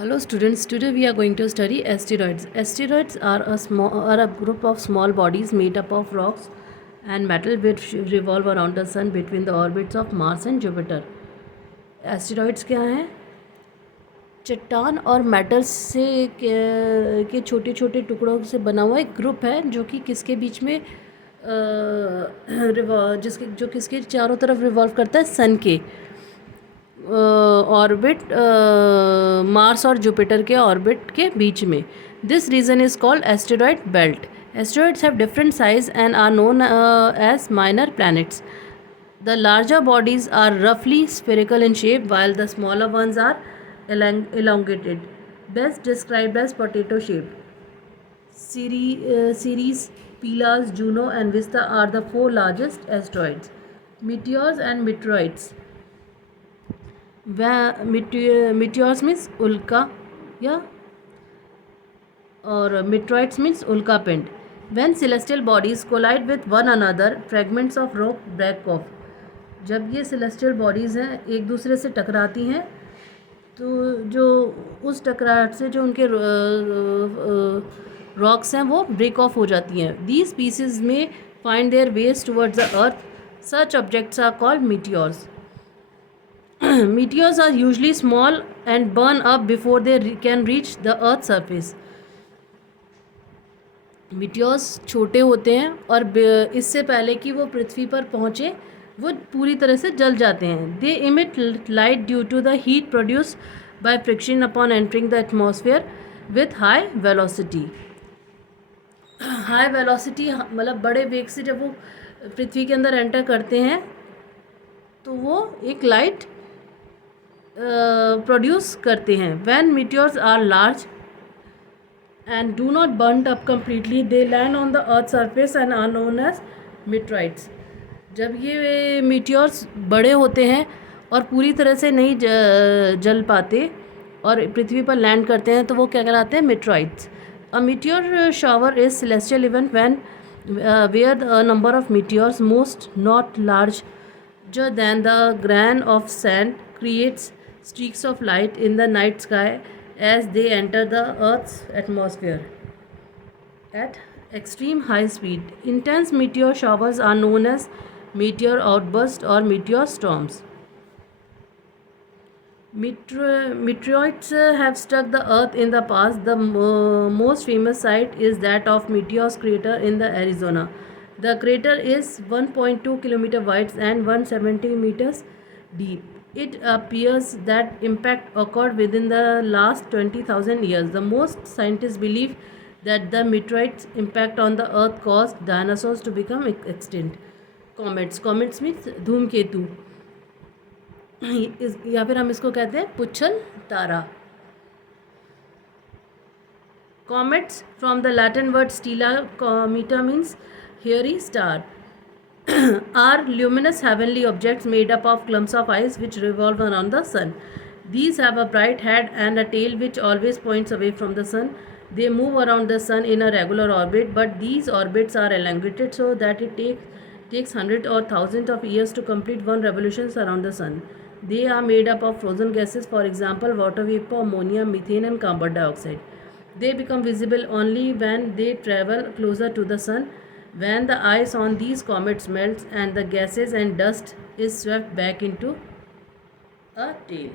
Hello students, today we are going to study asteroids. Asteroids are a group of small bodies made up of rocks and metal which revolve around the sun between the orbits of Mars and Jupiter. Asteroids क्या हैं? चट्टान और metal से के छोटे छोटे टुकड़ों से बना हुआ एक ग्रुप है जो कि किसके बीच में किसके चारों तरफ रिवॉल्व करता है, सन के ऑर्बिट, मार्स और जुपिटर के ऑर्बिट के बीच में. This region is called asteroid belt. Asteroids have different size and are known as minor planets. The larger bodies are roughly spherical in shape while the smaller ones are elongated, best described as potato shaped. Ceres, Pelas, Juno and Vesta are the four largest asteroids. Meteors and meteoroids. Meteors means उल्का या और meteoroids means उल्का पिंड. When celestial bodies collide with one another, fragments of rock break off. जब ये celestial bodies हैं एक दूसरे से टकराती हैं तो जो उस टकराहट से जो उनके रॉक्स हैं वो ब्रेक ऑफ हो जाती हैं. These pieces may find their ways towards the earth. Such objects are called meteors. Meteors are usually small and burn up before they can reach the earth's surface. Meteors छोटे होते हैं और इससे पहले कि वो पृथ्वी पर पहुँचे वो पूरी तरह से जल जाते हैं. They emit light due to the heat produce by friction upon entering the atmosphere with high velocity. High velocity मतलब बड़े वेग से जब वो पृथ्वी के अंदर एंटर करते हैं तो वो एक लाइट प्रोड्यूस करते हैं. When meteors are large and do not burn up completely, they land on the earth's surface and are known as meteorites. जब ये मीटियोर्स बड़े होते हैं और पूरी तरह से नहीं जल पाते और पृथ्वी पर लैंड करते हैं तो वो क्या कहलाते हैं, meteorites. A meteor shower is celestial event when where the number of meteors most not larger than the grain of sand creates streaks of light in the night sky as they enter the Earth's atmosphere at extreme high speed. Intense meteor showers are known as meteor outbursts or meteor storms. Meteoroids have struck the Earth in the past. The most famous site is that of Meteor's crater in the Arizona. The crater is 1.2 km wide and 170 meters deep. It appears that impact occurred within the last 20,000 years. The most scientists believe that the meteorite's impact on the earth caused dinosaurs to become extinct. Comets means धूमकेतु या फिर हम इसको कहते हैं पुच्छल तारा. Comets from the Latin word stella cometa means hairy star are luminous heavenly objects made up of clumps of ice which revolve around the sun. These have a bright head and a tail which always points away from the sun. They move around the sun in a regular orbit, but these orbits are elongated so that it takes hundreds or thousands of years to complete one revolution around the sun. They are made up of frozen gases, for example, water vapor, ammonia, methane and carbon dioxide. They become visible only when they travel closer to the sun. When the ice on these comets melts and the gases and dust is swept back into a tail.